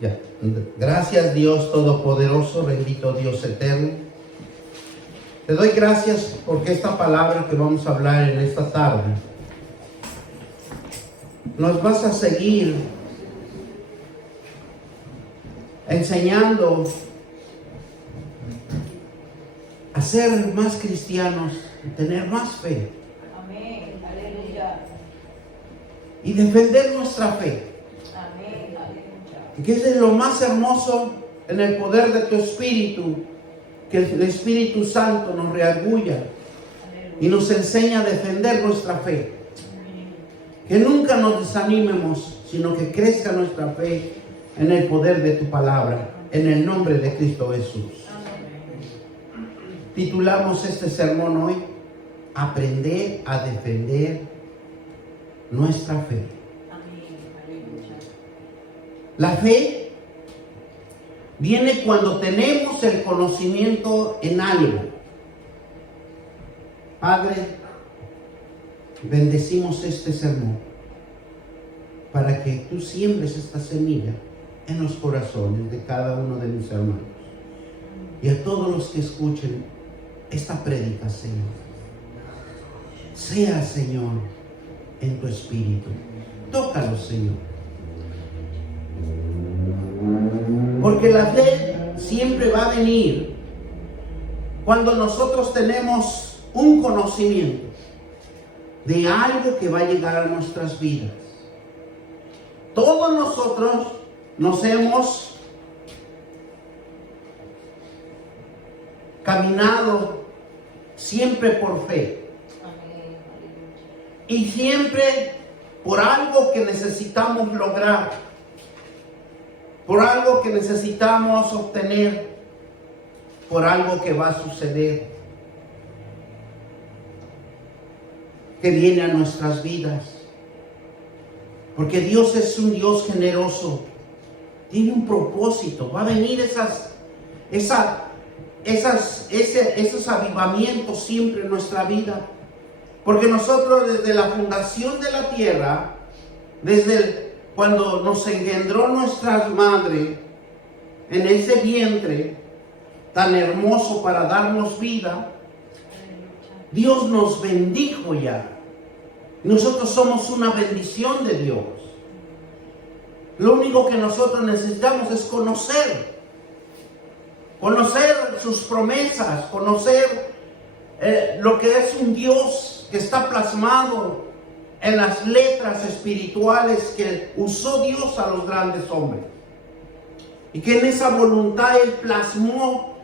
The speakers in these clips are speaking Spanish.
Ya. Gracias Dios Todopoderoso, bendito Dios eterno. Te doy gracias porque esta palabra que vamos a hablar en esta tarde, nos vas a seguir enseñando a ser más cristianos, a tener más fe. Amén, aleluya. Y defender nuestra fe. Amén, aleluya. Que es lo más hermoso en el poder de tu Espíritu, que el Espíritu Santo nos reargulla y nos enseña a defender nuestra fe. Que nunca nos desanimemos, sino que crezca nuestra fe en el poder de tu palabra, en el nombre de Cristo Jesús. Titulamos este sermón hoy, Aprender a defender nuestra fe. La fe viene cuando tenemos el conocimiento en algo. Padre, bendecimos este sermón para que tú siembres esta semilla en los corazones de cada uno de mis hermanos y a todos los que escuchen esta prédica, Señor. Sea, Señor, en tu espíritu. Tócalo, Señor. Porque la fe siempre va a venir cuando nosotros tenemos un conocimiento de algo que va a llegar a nuestras vidas. Todos nosotros nos hemos caminado siempre por fe. Y siempre por algo que necesitamos lograr, por algo que necesitamos obtener, por algo que va a suceder, que viene a nuestras vidas. Porque Dios es un Dios generoso, tiene un propósito, va a venir esos avivamientos siempre en nuestra vida. Porque nosotros desde la fundación de la tierra, cuando nos engendró nuestra madre en ese vientre tan hermoso para darnos vida, Dios nos bendijo ya. Nosotros somos una bendición de Dios. Lo único que nosotros necesitamos es conocer sus promesas, conocer lo que es un Dios que está plasmado en las letras espirituales que usó Dios a los grandes hombres. Y que en esa voluntad Él plasmó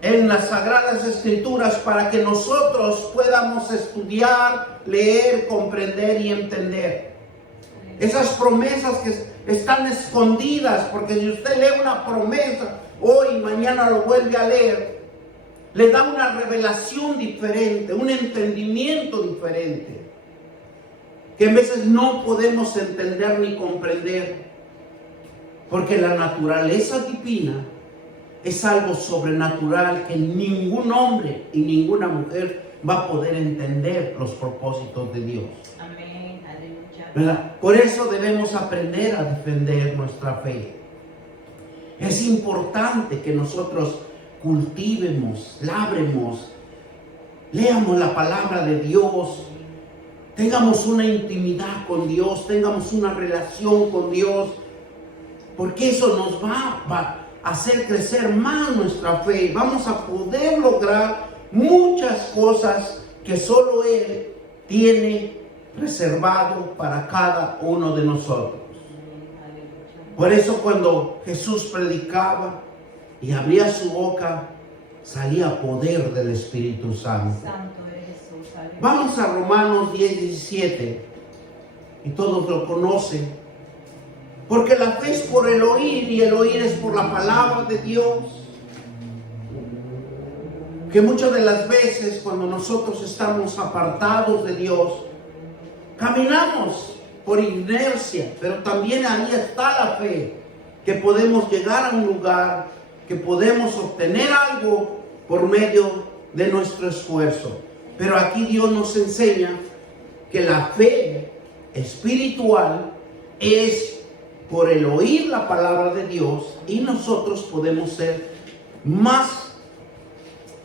en las Sagradas Escrituras para que nosotros podamos estudiar, leer, comprender y entender. Esas promesas que están escondidas, porque si usted lee una promesa hoy y mañana lo vuelve a leer, le da una revelación diferente, un entendimiento diferente, que a veces no podemos entender ni comprender, porque la naturaleza divina es algo sobrenatural que ningún hombre y ninguna mujer va a poder entender los propósitos de Dios. Amén, aleluya. ¿Verdad? Por eso debemos aprender a defender nuestra fe. Es importante que nosotros cultivemos, labremos, leamos la palabra de Dios, tengamos una intimidad con Dios, tengamos una relación con Dios, porque eso nos va a hacer crecer más nuestra fe. Vamos a poder lograr muchas cosas que solo Él tiene reservado para cada uno de nosotros. Por eso cuando Jesús predicaba y abría su boca, salía poder del Espíritu Santo. Santo eres Jesús, aleluya. Vamos a Romanos 10:17, y todos lo conocen. Porque la fe es por el oír, y el oír es por la palabra de Dios. Que muchas de las veces cuando nosotros estamos apartados de Dios, caminamos por inercia, pero también ahí está la fe, que podemos llegar a un lugar, que podemos obtener algo por medio de nuestro esfuerzo. Pero aquí Dios nos enseña que la fe espiritual es por el oír la palabra de Dios, y nosotros podemos ser más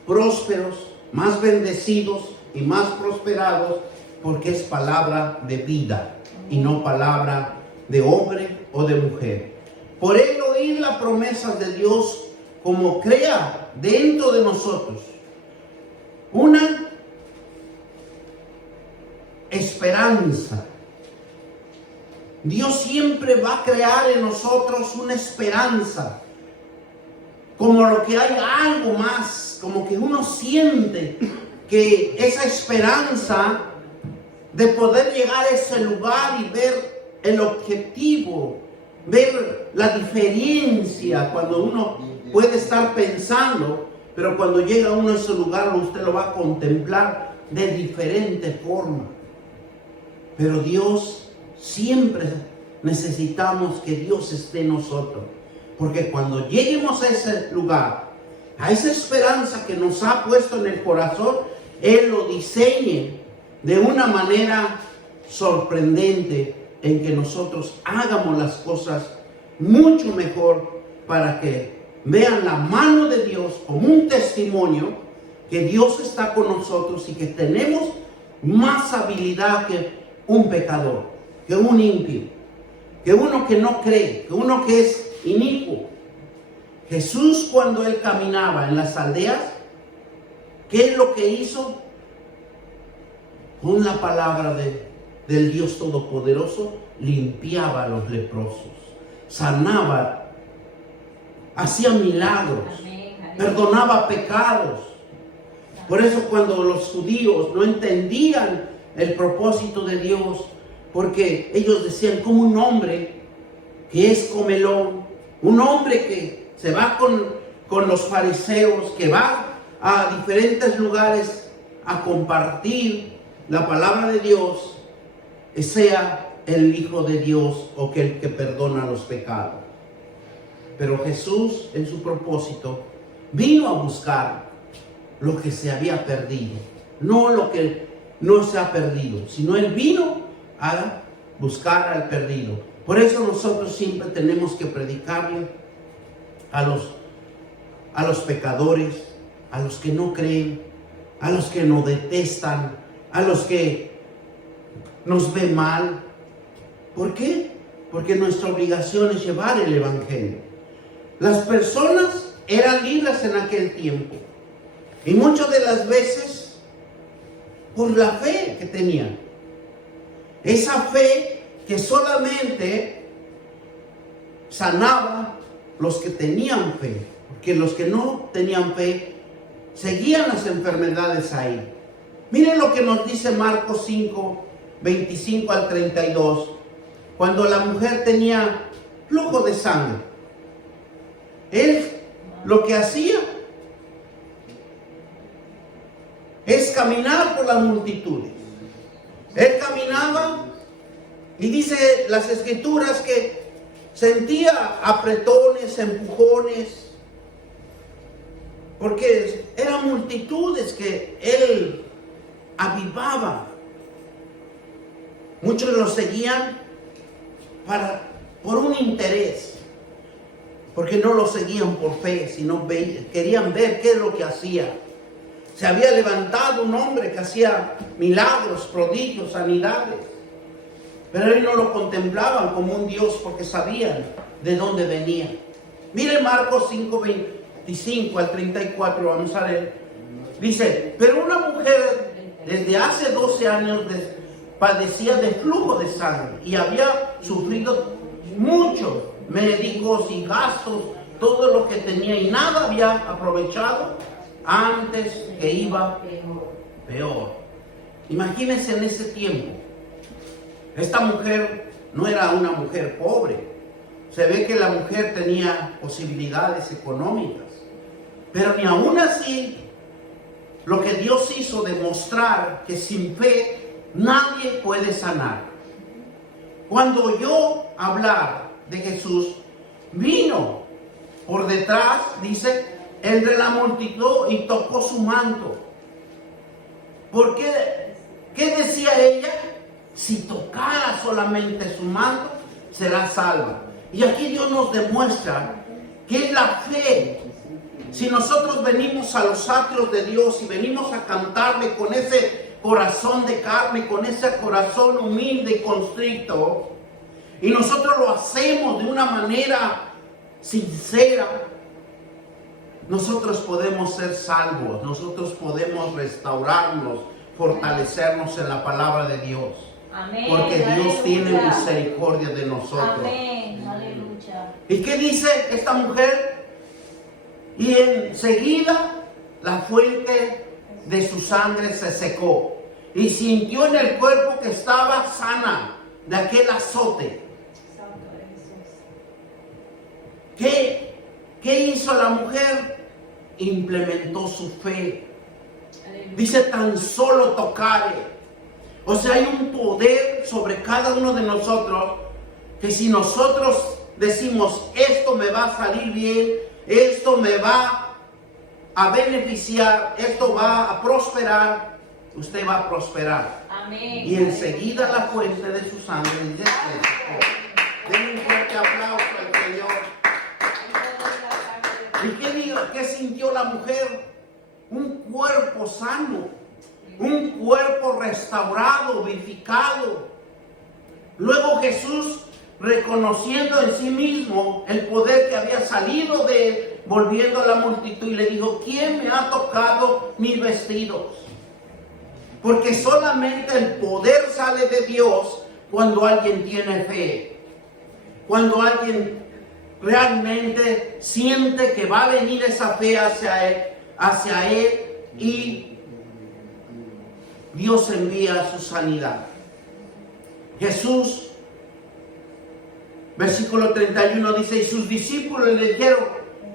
prósperos, más bendecidos y más prosperados, porque es palabra de vida y no palabra de hombre o de mujer. Por el oír las promesas de Dios, como crea dentro de nosotros una esperanza. Dios siempre va a crear en nosotros una esperanza, como lo que hay algo más, como que uno siente que esa esperanza de poder llegar a ese lugar y ver el objetivo, ver la diferencia, cuando uno puede estar pensando, pero cuando llega uno a ese lugar usted lo va a contemplar de diferente forma. Pero Dios, siempre necesitamos que Dios esté en nosotros, porque cuando lleguemos a ese lugar, a esa esperanza que nos ha puesto en el corazón, Él lo diseñe de una manera sorprendente, en que nosotros hagamos las cosas mucho mejor, para que vean la mano de Dios como un testimonio que Dios está con nosotros y que tenemos más habilidad que un pecador, que un impío, que uno que no cree, que uno que es inicuo. Jesús, cuando Él caminaba en las aldeas, ¿qué es lo que hizo? Con la palabra del Dios Todopoderoso, limpiaba a los leprosos, sanaba, hacía milagros, perdonaba pecados. Por eso cuando los judíos no entendían el propósito de Dios, porque ellos decían, como un hombre que es comelón, un hombre que se va con los fariseos, que va a diferentes lugares a compartir la palabra de Dios, sea el Hijo de Dios o que el que perdona los pecados. Pero Jesús, en su propósito, vino a buscar lo que se había perdido, no lo que no se ha perdido, sino Él vino a buscar al perdido. Por eso nosotros siempre tenemos que predicarle a los pecadores, a los que no creen, a los que nos detestan, a los que nos ven mal. ¿Por qué? Porque nuestra obligación es llevar el evangelio. Las personas eran libres en aquel tiempo, y muchas de las veces por la fe que tenían, esa fe que solamente sanaba los que tenían fe, porque los que no tenían fe seguían las enfermedades ahí. Miren lo que nos dice Marcos 5, 25 al 32, cuando la mujer tenía flujo de sangre. Él lo que hacía es caminar por las multitudes. Él caminaba, y dice las escrituras que sentía apretones, empujones, porque eran multitudes que él avivaba. Muchos lo seguían por un interés, porque no lo seguían por fe, sino querían ver qué es lo que hacía. Se había levantado un hombre que hacía milagros, prodigios, sanidades, pero él no lo contemplaban como un Dios, porque sabían de dónde venía. Miren Marcos 5, 25 al 34, vamos a leer. Dice, pero una mujer desde hace 12 años padecía de flujo de sangre y había sufrido muchos médicos y gastos, todo lo que tenía, y nada había aprovechado, antes que iba peor. Imagínense en ese tiempo. Esta mujer no era una mujer pobre. Se ve que la mujer tenía posibilidades económicas, pero ni aún así, lo que Dios hizo demostrar que sin fe nadie puede sanar. Cuando oyó hablar de Jesús, vino por detrás, dice, entre la multitud, y tocó su manto. ¿Por qué? ¿Qué decía ella? Si tocara solamente su manto, será salva. Y aquí Dios nos demuestra que es la fe. Si nosotros venimos a los atrios de Dios y venimos a cantarle con ese corazón de carne, con ese corazón humilde y constricto, y nosotros lo hacemos de una manera sincera, nosotros podemos ser salvos, nosotros podemos restaurarnos, fortalecernos en la palabra de Dios. Amén. Porque Dios tiene Aleluya. misericordia de nosotros. Amén. Aleluya. ¿Y qué dice esta mujer? Y enseguida la fuente de su sangre se secó y sintió en el cuerpo que estaba sana de aquel azote. Santo eres Jesús. ¿Qué hizo la mujer? Implementó su fe. Aleluya. Dice, tan solo tocare. O sea, hay un poder sobre cada uno de nosotros que si nosotros decimos, esto me va a salir bien, esto me va a beneficiar, esto va a prosperar, usted va a prosperar. Amén. Y enseguida la fuente de su sangre dice, denle un fuerte aplauso al Señor. ¿Y qué sintió la mujer? Un cuerpo sano, un cuerpo restaurado, vivificado. Luego Jesús, reconociendo en sí mismo el poder que había salido de él, volviendo a la multitud y le dijo, ¿quién me ha tocado mis vestidos? Porque solamente el poder sale de Dios cuando alguien tiene fe, cuando alguien realmente siente que va a venir esa fe hacia él y Dios envía su sanidad. Jesús, versículo 31 dice, y sus discípulos le dijeron,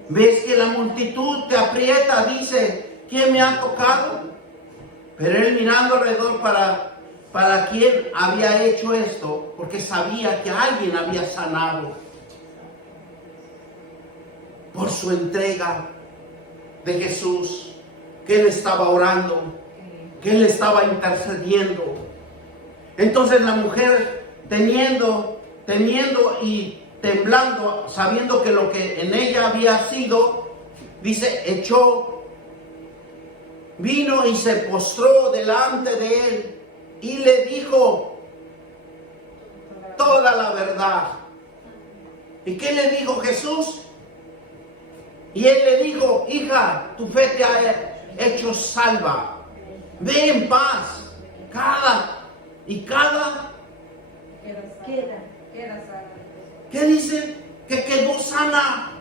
¿ves que la multitud te aprieta? Dice, ¿quién me ha tocado? Pero él mirando alrededor para quién había hecho esto, porque sabía que alguien había sanado por su entrega de Jesús, que él estaba orando, que él estaba intercediendo. Entonces la mujer, temiendo y temblando, sabiendo que lo que en ella había sido, dice, vino y se postró delante de él y le dijo toda la verdad. ¿Y qué le dijo Jesús? Y él le dijo, hija, tu fe te ha hecho salva. Ve en paz. Queda sana. ¿Qué dice? Que quedó sana.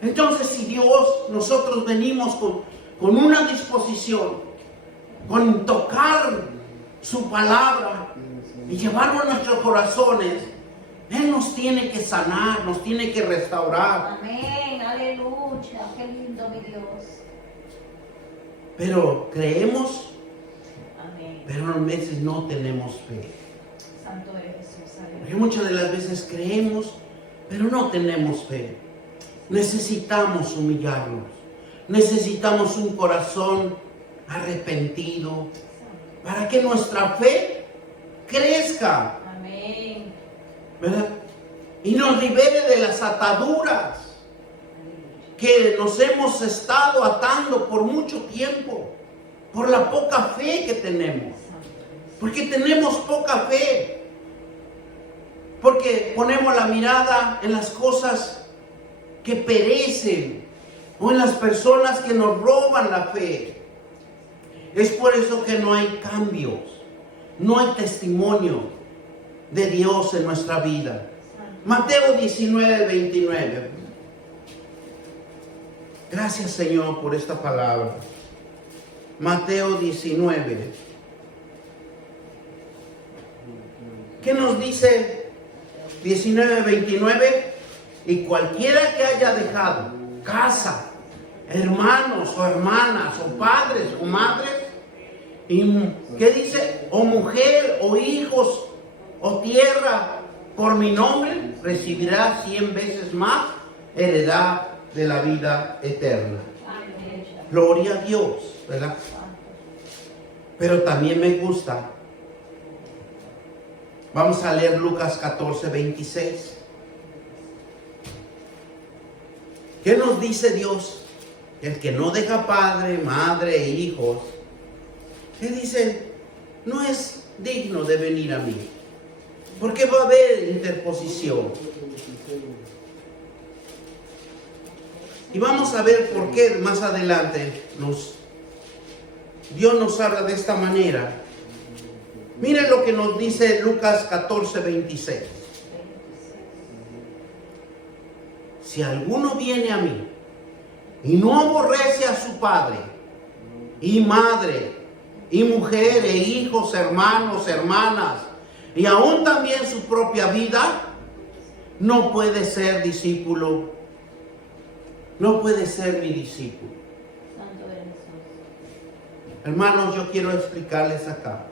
Entonces, si nosotros venimos con una disposición, con tocar su palabra y llevarlo a nuestros corazones, Él nos tiene que sanar, nos tiene que restaurar. Amén, aleluya, qué lindo mi Dios. Pero creemos, Amén. pero a veces no tenemos fe. Santo eres Jesús, Porque aleluya. muchas de las veces creemos, pero no tenemos fe. Necesitamos humillarnos. Necesitamos un corazón arrepentido para que nuestra fe crezca, Amén. ¿verdad? Y nos libere de las ataduras que nos hemos estado atando por mucho tiempo, por la poca fe que tenemos. Porque tenemos poca fe. Porque ponemos la mirada en las cosas que perecen o en las personas que nos roban la fe. Es por eso que no hay cambios, no hay testimonio de Dios en nuestra vida. Mateo 19, 29. Gracias, Señor, por esta palabra. Mateo 19. ¿Qué nos dice 19, 29? Y cualquiera que haya dejado casa, hermanos o hermanas, o padres o madres, y ¿qué dice? O mujer, o hijos, o tierra, por mi nombre, recibirá 100 veces más heredad de la vida eterna. Aleluya. Gloria a Dios, ¿verdad? Pero también me gusta. Vamos a leer Lucas 14, 26. ¿Qué nos dice Dios? El que no deja padre, madre e hijos, ¿qué dice? No es digno de venir a mí. Porque va a haber interposición. Y vamos a ver por qué más adelante Dios nos habla de esta manera. Miren lo que nos dice Lucas 14:26. Si alguno viene a mí y no aborrece a su padre y madre y mujer e hijos, hermanos, hermanas y aún también su propia vida, no puede ser discípulo. No puede ser mi discípulo. Santo eres Jesús. Hermanos, yo quiero explicarles acá.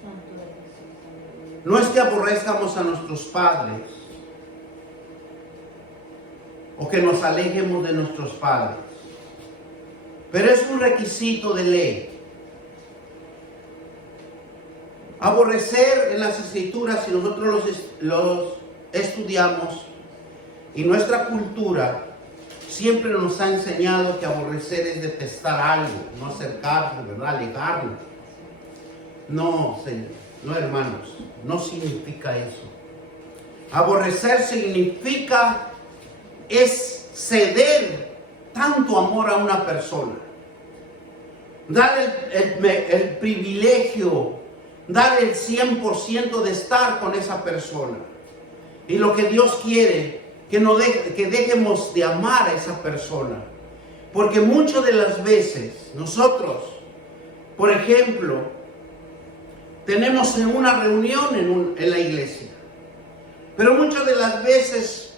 Santo eres Jesús. No es que aborrezcamos a nuestros padres o que nos alejemos de nuestros padres, pero es un requisito de ley. Aborrecer en las Escrituras, si nosotros los estudiamos, y nuestra cultura siempre nos ha enseñado que aborrecer es detestar algo, no acercarse, ¿verdad? Alejarnos. No, Señor, no, hermanos, no significa eso. Aborrecer significa es ceder tanto amor a una persona, dar el privilegio, dar el 100% de estar con esa persona. Y lo que Dios quiere, que dejemos de amar a esa persona. Porque muchas de las veces nosotros, por ejemplo, tenemos una reunión en la iglesia, pero muchas de las veces,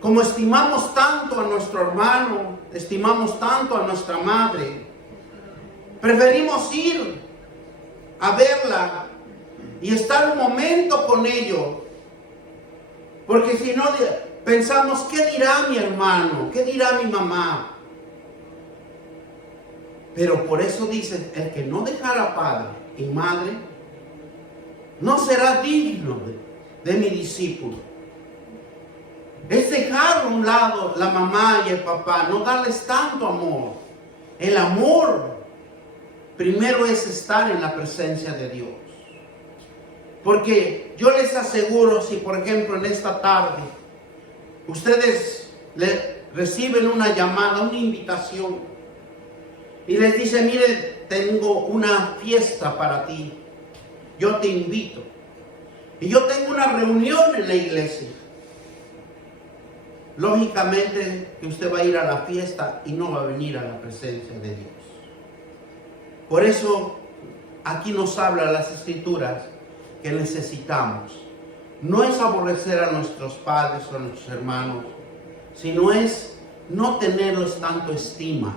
como estimamos tanto a nuestro hermano, estimamos tanto a nuestra madre, preferimos ir a verla y estar un momento con ellos, porque si no pensamos, ¿qué dirá mi hermano? ¿Qué dirá mi mamá? Pero por eso dice, el que no dejara padre y madre, no será digno de mi discípulo. Es dejar a un lado la mamá y el papá, no darles tanto amor. El amor primero es estar en la presencia de Dios. Porque yo les aseguro, si por ejemplo en esta tarde ustedes reciben una llamada, una invitación, y les dice, mire, tengo una fiesta para ti, yo te invito, y yo tengo una reunión en la iglesia, lógicamente que usted va a ir a la fiesta y no va a venir a la presencia de Dios. Por eso aquí nos habla las Escrituras que necesitamos. No es aborrecer a nuestros padres o a nuestros hermanos, sino es no tenerlos tanto estima,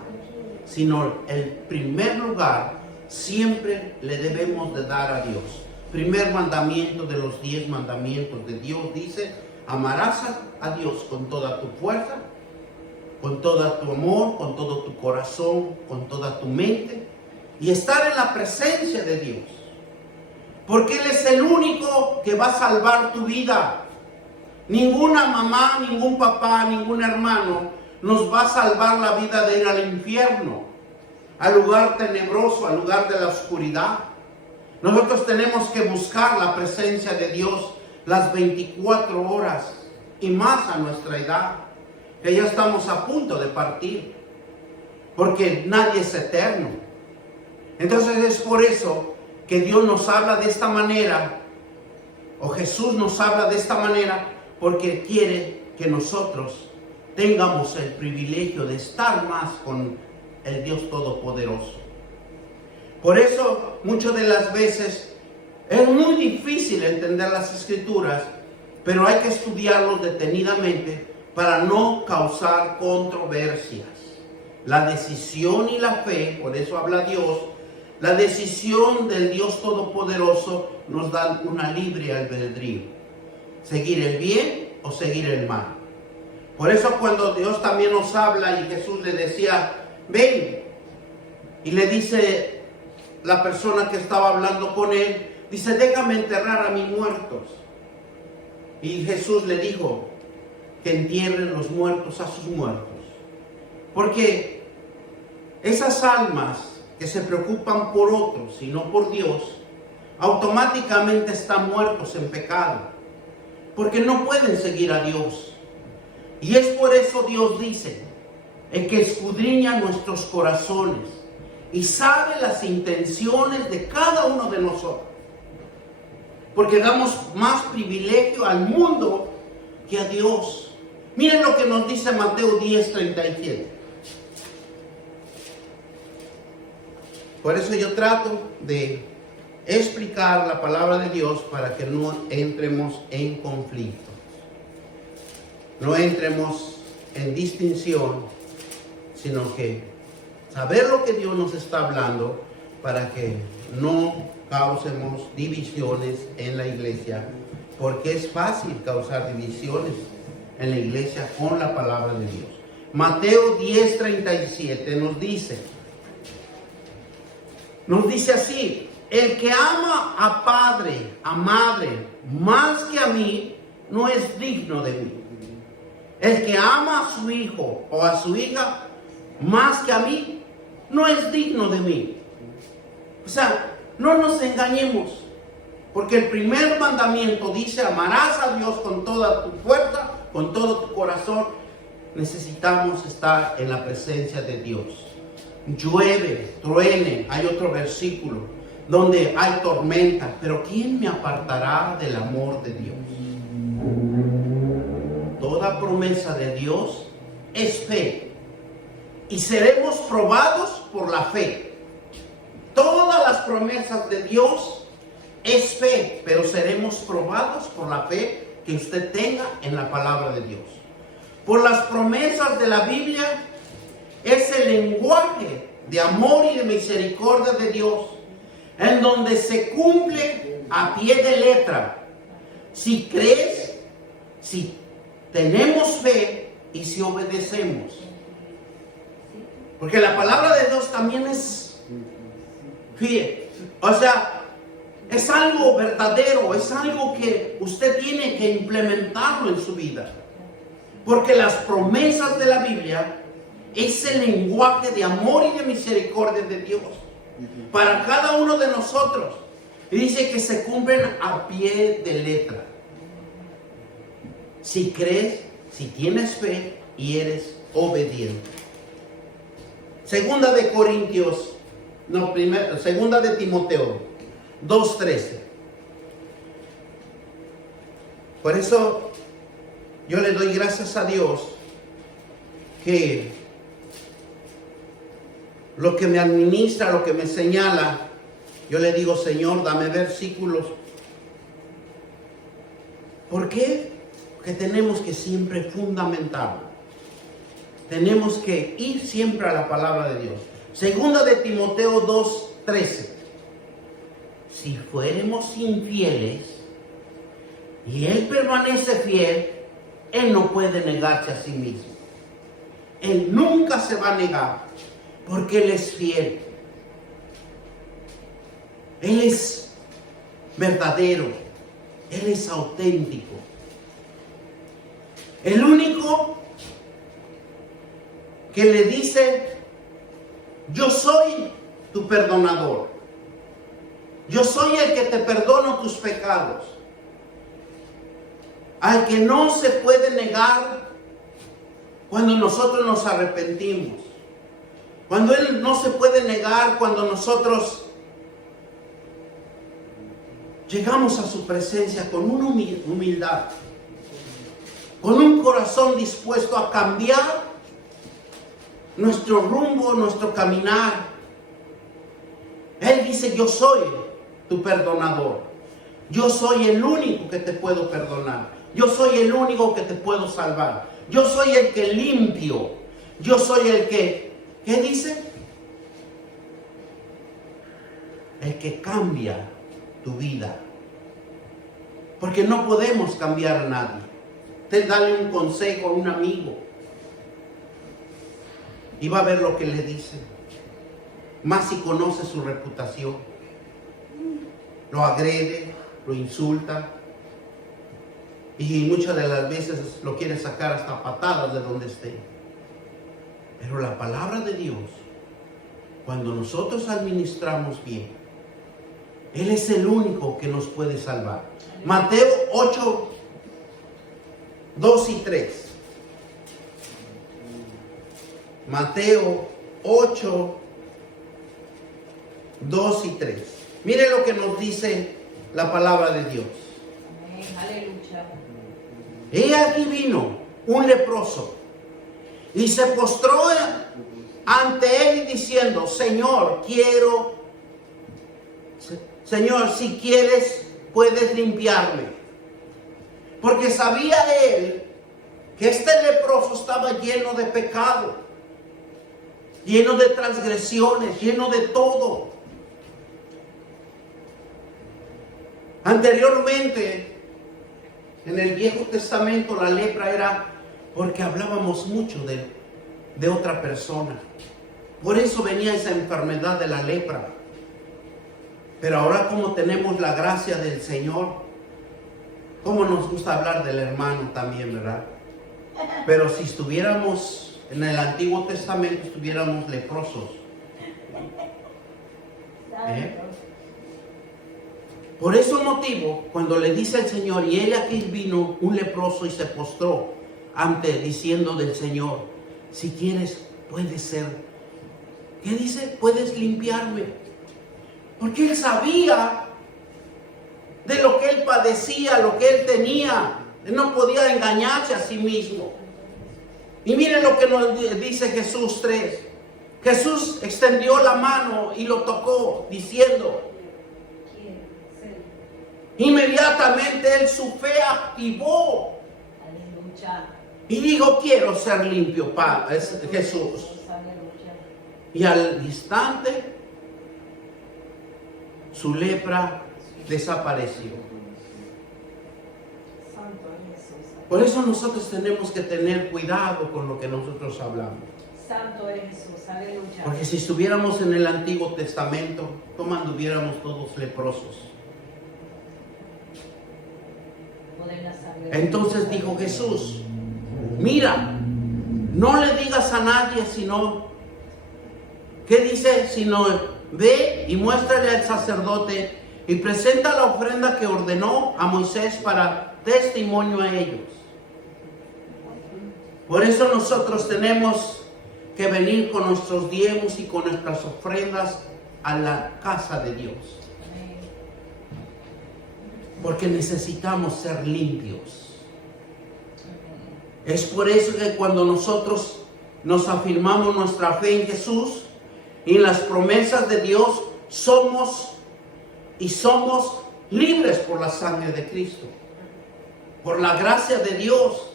sino el primer lugar siempre le debemos de dar a Dios. Primer mandamiento de los 10 mandamientos de Dios dice, amarás a Dios con toda tu fuerza, con todo tu amor, con todo tu corazón, con toda tu mente, y estar en la presencia de Dios. Porque Él es el único que va a salvar tu vida. Ninguna mamá, ningún papá, ningún hermano nos va a salvar la vida de ir al infierno, al lugar tenebroso, al lugar de la oscuridad. Nosotros tenemos que buscar la presencia de Dios las 24 horas y más a nuestra edad, que ya estamos a punto de partir, porque nadie es eterno. Entonces es por eso que Dios nos habla de esta manera, o Jesús nos habla de esta manera, porque quiere que nosotros tengamos el privilegio de estar más con el Dios Todopoderoso. Por eso muchas de las veces es muy difícil entender las Escrituras, pero hay que estudiarlos detenidamente para no causar controversias. La decisión y la fe, por eso habla Dios, la decisión del Dios Todopoderoso nos da una libre albedrío. Seguir el bien o seguir el mal. Por eso cuando Dios también nos habla y Jesús le decía, ven, y le dice la persona que estaba hablando con él, dice, déjame enterrar a mis muertos. Y Jesús le dijo, que entierren los muertos a sus muertos. Porque esas almas que se preocupan por otros y no por Dios, automáticamente están muertos en pecado, porque no pueden seguir a Dios. Y es por eso Dios dice, el que escudriña nuestros corazones y sabe las intenciones de cada uno de nosotros. Porque damos más privilegio al mundo que a Dios. Miren lo que nos dice Mateo 10:37. Por eso yo trato de explicar la palabra de Dios para que no entremos en conflicto. No entremos en distinción, sino que saber lo que Dios nos está hablando para que no causemos divisiones en la iglesia, porque es fácil causar divisiones en la iglesia con la palabra de Dios. Mateo 10:37 nos dice así: el que ama a padre, a madre, más que a mí, no es digno de mí. El que ama a su hijo o a su hija más que a mí, no es digno de mí. O sea, no nos engañemos, porque el primer mandamiento dice: amarás a Dios con toda tu fuerza, con todo tu corazón. Necesitamos estar en la presencia de Dios. Llueve, truene, hay otro versículo donde hay tormenta, pero ¿quién me apartará del amor de Dios? Toda promesa de Dios es fe, y seremos probados por la fe. Todas las promesas de Dios es fe, pero seremos probados por la fe que usted tenga en la palabra de Dios. Por las promesas de la Biblia es el lenguaje de amor y de misericordia de Dios, en donde se cumple a pie de letra. Si crees, si tenemos fe y si obedecemos. Porque la palabra de Dios también es fiel. O sea, es algo verdadero, es algo que usted tiene que implementarlo en su vida. Porque las promesas de la Biblia es el lenguaje de amor y de misericordia de Dios para cada uno de nosotros. Y dice que se cumplen a pie de letra. Si crees, si tienes fe y eres obediente. Segunda de Timoteo 2:13. Por eso yo le doy gracias a Dios que lo que me administra, lo que me señala, yo le digo: Señor, dame versículos. ¿Por qué? Porque tenemos que siempre fundamentarlo. Tenemos que ir siempre a la palabra de Dios. Segunda de Timoteo 2:13. Si fuéramos infieles y Él permanece fiel, Él no puede negarse a sí mismo. Él nunca se va a negar, porque Él es fiel. Él es verdadero. Él es auténtico. El único que le dice: yo soy tu perdonador. Yo soy el que te perdono tus pecados. Al que no se puede negar cuando nosotros nos arrepentimos. Cuando Él no se puede negar cuando nosotros llegamos a su presencia con una humildad, con un corazón dispuesto a cambiar nuestro rumbo, nuestro caminar. Él dice: yo soy tu perdonador. Yo soy el único que te puedo perdonar. Yo soy el único que te puedo salvar. Yo soy el que limpio. Yo soy el que, ¿qué dice? El que cambia tu vida. Porque no podemos cambiar a nadie. Usted dale un consejo a un amigo y va a ver lo que le dice. Más si conoce su reputación. Lo agrede, lo insulta. Y muchas de las veces lo quiere sacar hasta patadas de donde esté. Pero la palabra de Dios, cuando nosotros administramos bien, Él es el único que nos puede salvar. Mateo 8, 2 y 3. Mateo 8, 2 y 3. Mire lo que nos dice la palabra de Dios. Amén. Aleluya. He aquí vino un leproso y se postró ante él diciendo: Señor, si quieres, puedes limpiarme. Porque sabía él que este leproso estaba lleno de pecado, lleno de transgresiones, lleno de todo. Anteriormente, en el Viejo Testamento, la lepra era porque hablábamos mucho de otra persona. Por eso venía esa enfermedad de la lepra. Pero ahora, como tenemos la gracia del Señor, como nos gusta hablar del hermano también, ¿verdad? Pero si estuviéramos en el Antiguo Testamento, estuviéramos leprosos. Por ese motivo, cuando le dice el Señor: y él aquí vino un leproso y se postró diciendo del Señor: si quieres, puedes ser. ¿Qué dice? Puedes limpiarme. Porque él sabía de lo que él padecía, lo que él tenía. Él no podía engañarse a sí mismo. Y miren lo que nos dice Jesús 3. Jesús extendió la mano y lo tocó, diciendo. Inmediatamente él su fe activó. Aleluya. Y dijo: quiero ser limpio, Jesús. Y al instante su lepra desapareció. Por eso nosotros tenemos que tener cuidado con lo que nosotros hablamos. Santo es Jesús, aleluya. Porque si estuviéramos en el Antiguo Testamento, ¿cómo anduviéramos todos leprosos? Entonces dijo Jesús: mira, no le digas a nadie, sino, ¿qué dice? Sino ve y muéstrale al sacerdote y presenta la ofrenda que ordenó a Moisés para testimonio a ellos. Por eso nosotros tenemos que venir con nuestros diezmos y con nuestras ofrendas a la casa de Dios. Porque necesitamos ser limpios. Es por eso que cuando nosotros nos afirmamos nuestra fe en Jesús y en las promesas de Dios, somos libres por la sangre de Cristo, por la gracia de Dios.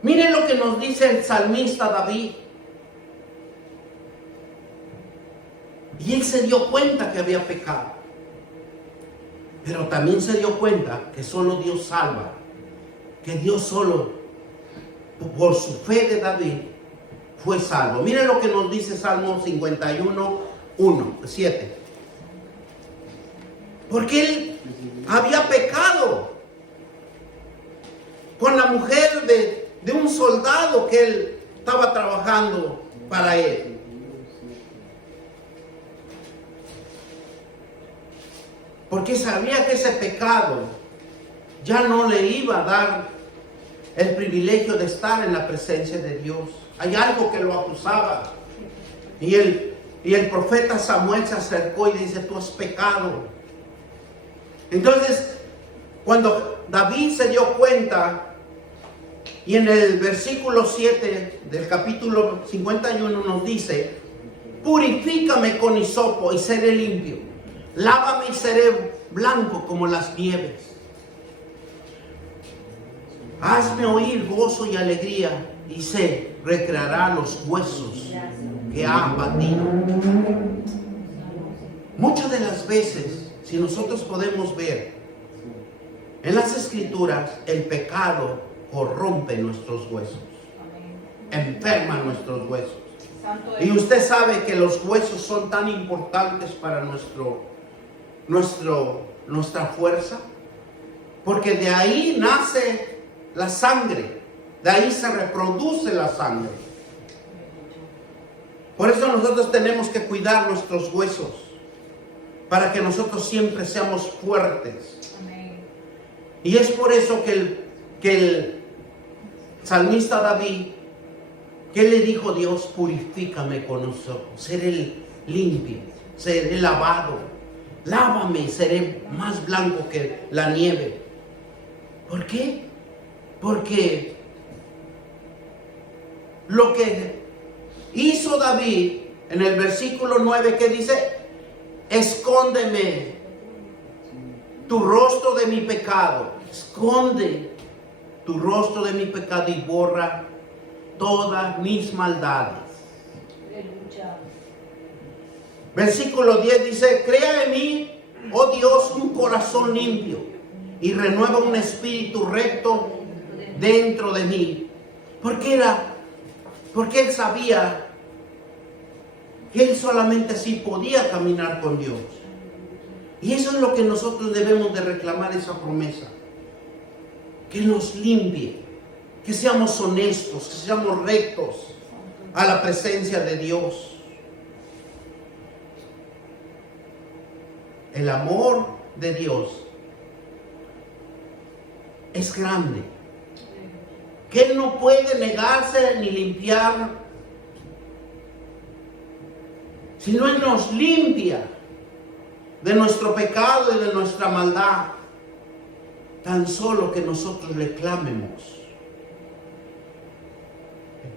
Miren lo que nos dice el salmista David. Y él se dio cuenta que había pecado. Pero también se dio cuenta que solo Dios salva. Que Dios solo, por su fe de David, fue salvo. Miren lo que nos dice Salmo 51, 7. Porque él había pecado con la mujer de un soldado que él estaba trabajando para él. Porque sabía que ese pecado ya no le iba a dar el privilegio de estar en la presencia de Dios. Hay algo que lo acusaba. Y el profeta Samuel se acercó y dice: tú has pecado. Entonces, cuando David se dio cuenta, y en el versículo 7 del capítulo 51 nos dice: purifícame con hisopo y seré limpio. Lávame y seré blanco como las nieves. Hazme oír gozo y alegría, y se recreará los huesos que ha abatido. Muchas de las veces, si nosotros podemos ver en las Escrituras, el pecado corrompe nuestros huesos, enferma nuestros huesos. Y usted sabe que los huesos son tan importantes para nuestra fuerza. Porque de ahí nace la sangre, de ahí se reproduce la sangre. Por eso nosotros tenemos que cuidar nuestros huesos, para que nosotros siempre seamos fuertes. Amén. Y es por eso que el salmista David, ¿qué le dijo a Dios? Purifícame con los ojos, seré limpio, seré lavado, lávame, seré más blanco que la nieve. ¿Por qué? Porque lo que hizo David en el versículo 9, que dice: escóndeme tu rostro de mi pecado, esconde tu rostro de mi pecado y borra todas mis maldades. Aleluya. Versículo 10 dice: crea en mí, oh Dios, un corazón limpio y renueva un espíritu recto dentro de mí. Porque él sabía que él solamente así podía caminar con Dios. Y eso es lo que nosotros debemos de reclamar, esa promesa. Que nos limpie, que seamos honestos, que seamos rectos a la presencia de Dios. El amor de Dios es grande, que Él no puede negarse ni limpiar, sino Él nos limpia de nuestro pecado y de nuestra maldad, tan solo que nosotros le clamemos.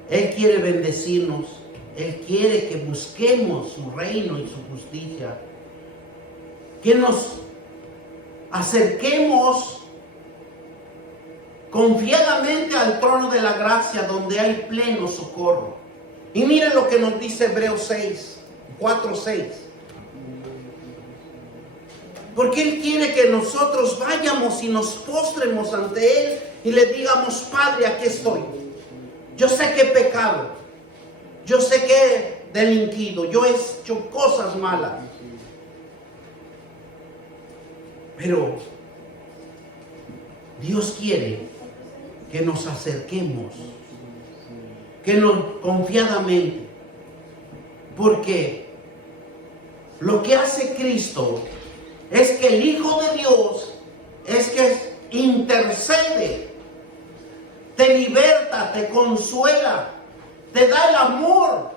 Él quiere bendecirnos, Él quiere que busquemos su reino y su justicia, que nos acerquemos confiadamente al trono de la gracia, donde hay pleno socorro. Y miren lo que nos dice Hebreos 4:6. Porque Él quiere que nosotros vayamos y nos postremos ante Él y le digamos: Padre, aquí estoy. Yo sé que he pecado, yo sé que he delinquido, yo he hecho cosas malas. Pero Dios quiere que nos acerquemos, que nos confiadamente, porque lo que hace Cristo es que el Hijo de Dios es que intercede, te liberta, te consuela, te da el amor,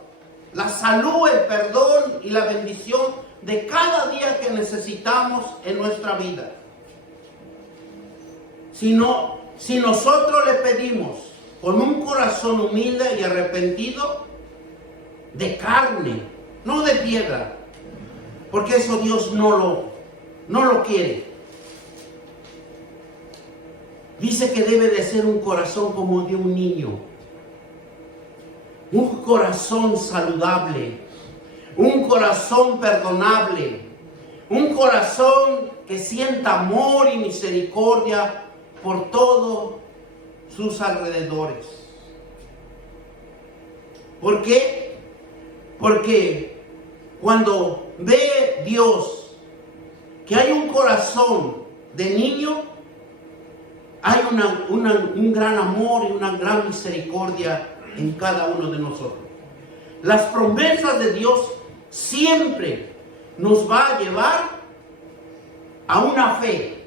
la salud, el perdón y la bendición de cada día que necesitamos en nuestra vida. Si nosotros le pedimos con un corazón humilde y arrepentido, de carne, no de piedra, porque eso Dios no lo quiere. Dice que debe de ser un corazón como de un niño, un corazón saludable, un corazón perdonable, un corazón que sienta amor y misericordia por todos sus alrededores. ¿Por qué? Porque cuando ve Dios que hay un corazón de niño, hay un gran amor y una gran misericordia en cada uno de nosotros. Las promesas de Dios siempre nos va a llevar a una fe,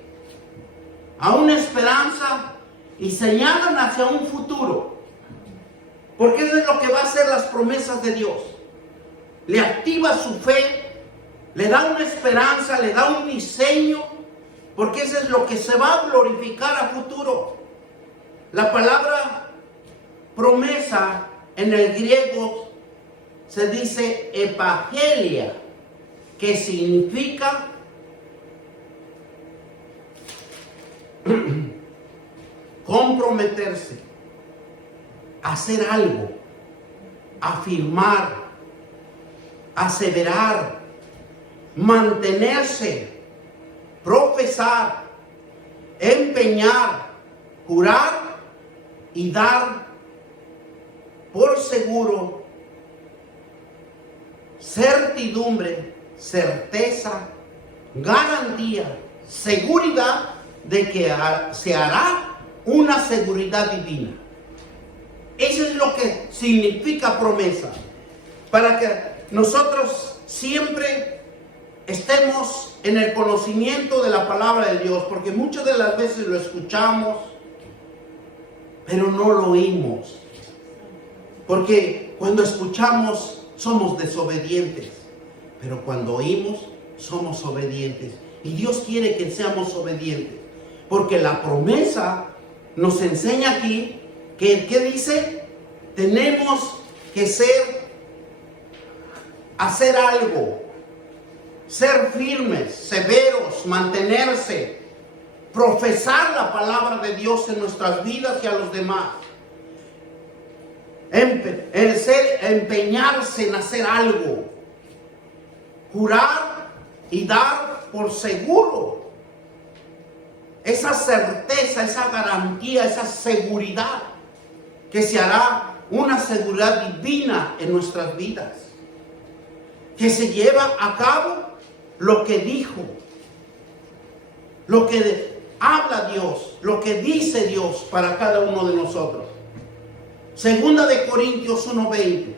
a una esperanza, y señalan hacia un futuro. Porque eso es lo que va a hacer las promesas de Dios. Le activa su fe, le da una esperanza, le da un diseño, porque eso es lo que se va a glorificar a futuro. La palabra promesa en el griego se dice evangelia, que significa comprometerse, hacer algo, afirmar, aseverar, mantenerse, profesar, empeñar, jurar y dar por seguro, certidumbre, certeza, garantía, seguridad de que se hará una seguridad divina. Eso es lo que significa promesa. Para que nosotros siempre estemos en el conocimiento de la palabra de Dios. Porque muchas de las veces lo escuchamos, pero no lo oímos. Porque cuando escuchamos somos desobedientes. Pero cuando oímos somos obedientes. Y Dios quiere que seamos obedientes. Porque la promesa nos enseña aquí que, ¿qué dice? Tenemos que hacer algo. Ser firmes, severos, mantenerse. Profesar la palabra de Dios en nuestras vidas y a los demás. Empeñarse en hacer algo. Jurar y dar por seguro esa certeza, esa garantía, esa seguridad, que se hará una seguridad divina en nuestras vidas, que se lleva a cabo lo que dijo, lo que habla Dios, lo que dice Dios para cada uno de nosotros. Segunda de Corintios 1:20.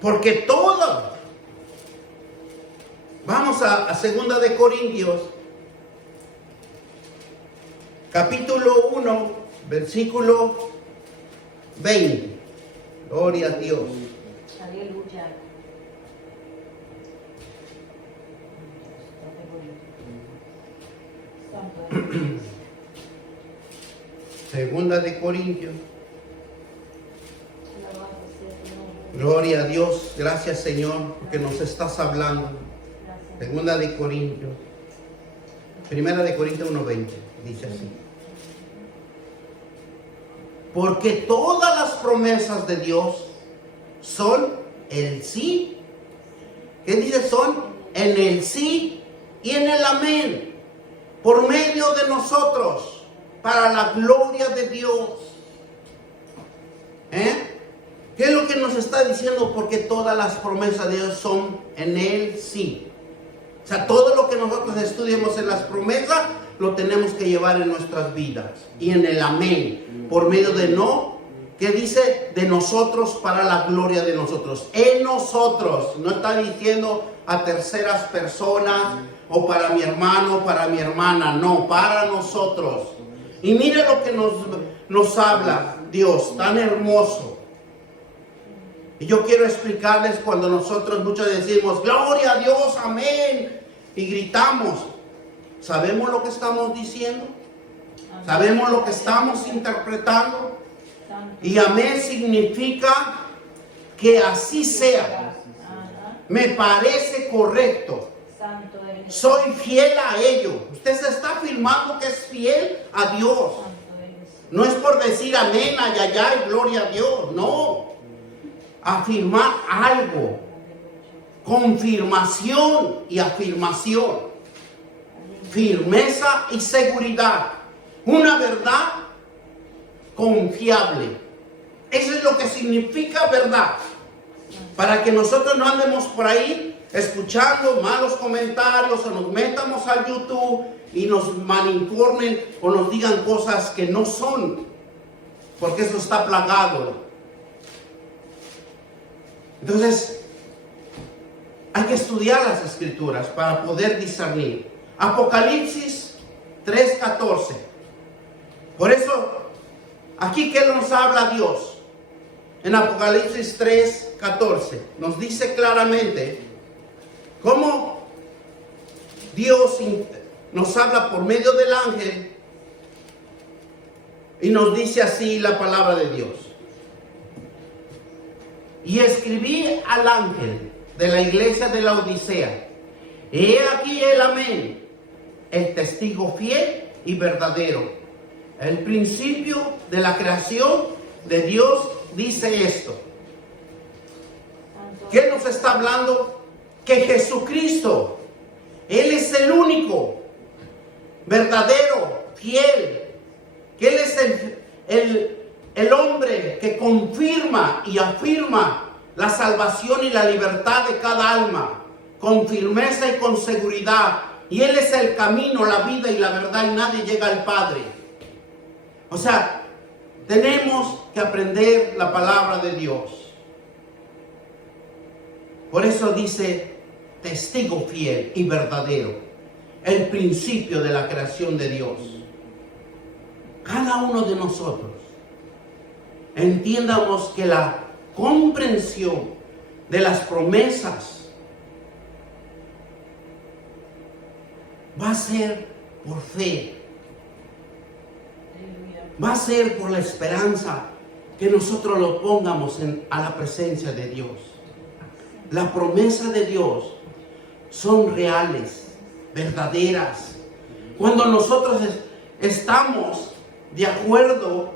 Porque vamos a Segunda de Corintios, capítulo 1, versículo 20. Gloria a Dios. Aleluya. Segunda de Corintios. Gloria a Dios. Gracias, Señor, porque nos estás hablando. Segunda de Corintios. Primera de Corintios 1:20. Dice así. Porque todas las promesas de Dios son el sí. ¿Qué dice? Son en el sí y en el amén. Por medio de nosotros, para la gloria de Dios. ¿Qué es lo que nos está diciendo? Porque todas las promesas de Dios son en el sí. O sea, todo lo que nosotros estudiemos en las promesas, lo tenemos que llevar en nuestras vidas. Y en el amén. Por medio de no, ¿qué dice? De nosotros, para la gloria de nosotros. En nosotros. No está diciendo a terceras personas, o para mi hermano, para mi hermana. No, para nosotros. Y mire lo que nos habla Dios, tan hermoso. Y yo quiero explicarles cuando nosotros muchos decimos, gloria a Dios, amén, y gritamos. ¿Sabemos lo que estamos diciendo? ¿Sabemos lo que estamos interpretando? Y amén significa que así sea. Me parece correcto. Soy fiel a ello. Usted se está afirmando que es fiel a Dios. No es por decir amén, ayayay, gloria a Dios. No. Afirmar algo. Confirmación y afirmación. Firmeza y seguridad. Una verdad confiable. Eso es lo que significa verdad. Para que nosotros no andemos por ahí escuchando malos comentarios o nos metamos a YouTube y nos malinformen o nos digan cosas que no son, porque eso está plagado. Entonces hay que estudiar las escrituras para poder discernir. Apocalipsis 3:14. Por eso aquí que nos habla Dios en Apocalipsis 3:14 nos dice claramente cómo Dios nos habla por medio del ángel y nos dice así la palabra de Dios. Y escribí al ángel de la iglesia de la Odisea: he aquí el amén, el testigo fiel y verdadero, el principio de la creación de Dios, dice esto. ¿Qué nos está hablando? Que Jesucristo, Él es el único, verdadero, fiel, que Él es el hombre que confirma y afirma la salvación y la libertad de cada alma, con firmeza y con seguridad, y Él es el camino, la vida y la verdad, y nadie llega al Padre. O sea, tenemos que aprender la palabra de Dios. Por eso dice, testigo fiel y verdadero, el principio de la creación de Dios. Cada uno de nosotros entiendamos que la comprensión de las promesas va a ser por fe, va a ser por la esperanza que nosotros lo pongamos a la presencia de Dios. La promesa de Dios son reales, verdaderas. Cuando nosotros estamos de acuerdo,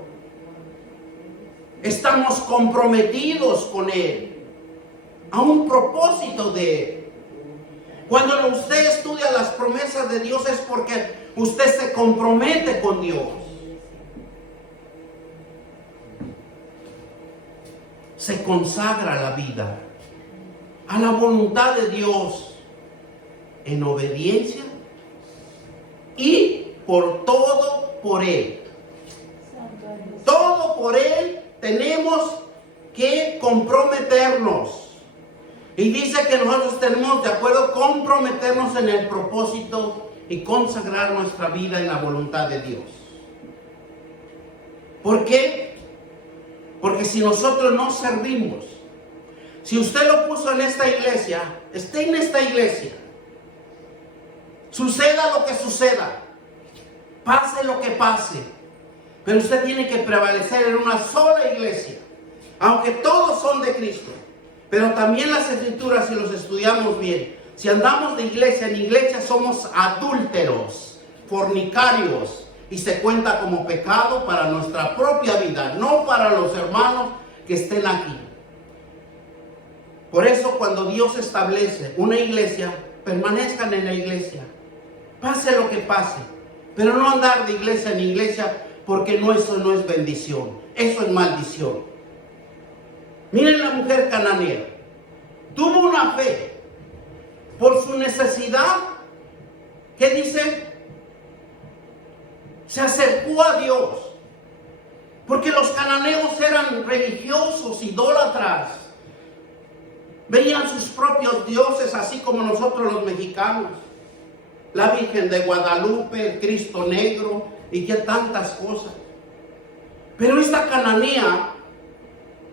estamos comprometidos con Él, a un propósito de Él. Cuando usted estudia las promesas de Dios es porque usted se compromete con Dios. Se consagra la vida a la voluntad de Dios en obediencia y por todo por Él. Todo por Él tenemos que comprometernos. Y dice que nosotros tenemos de acuerdo comprometernos en el propósito y consagrar nuestra vida en la voluntad de Dios. ¿Por qué? Porque si nosotros no servimos, si usted lo puso en esta iglesia, esté en esta iglesia, suceda lo que suceda, pase lo que pase, pero usted tiene que prevalecer en una sola iglesia, aunque todos son de Cristo. Pero también las escrituras, si los estudiamos bien, si andamos de iglesia en iglesia, somos adúlteros, fornicarios, y se cuenta como pecado para nuestra propia vida, no para los hermanos que estén aquí. Por eso cuando Dios establece una iglesia, permanezcan en la iglesia, pase lo que pase, pero no andar de iglesia en iglesia, porque eso no es bendición, eso es maldición. Miren la mujer cananea, tuvo una fe por su necesidad. ¿Qué dice? Se acercó a Dios, porque los cananeos eran religiosos, idólatras, veían sus propios dioses, así como nosotros los mexicanos, la Virgen de Guadalupe, el Cristo Negro y que tantas cosas. Pero esta cananea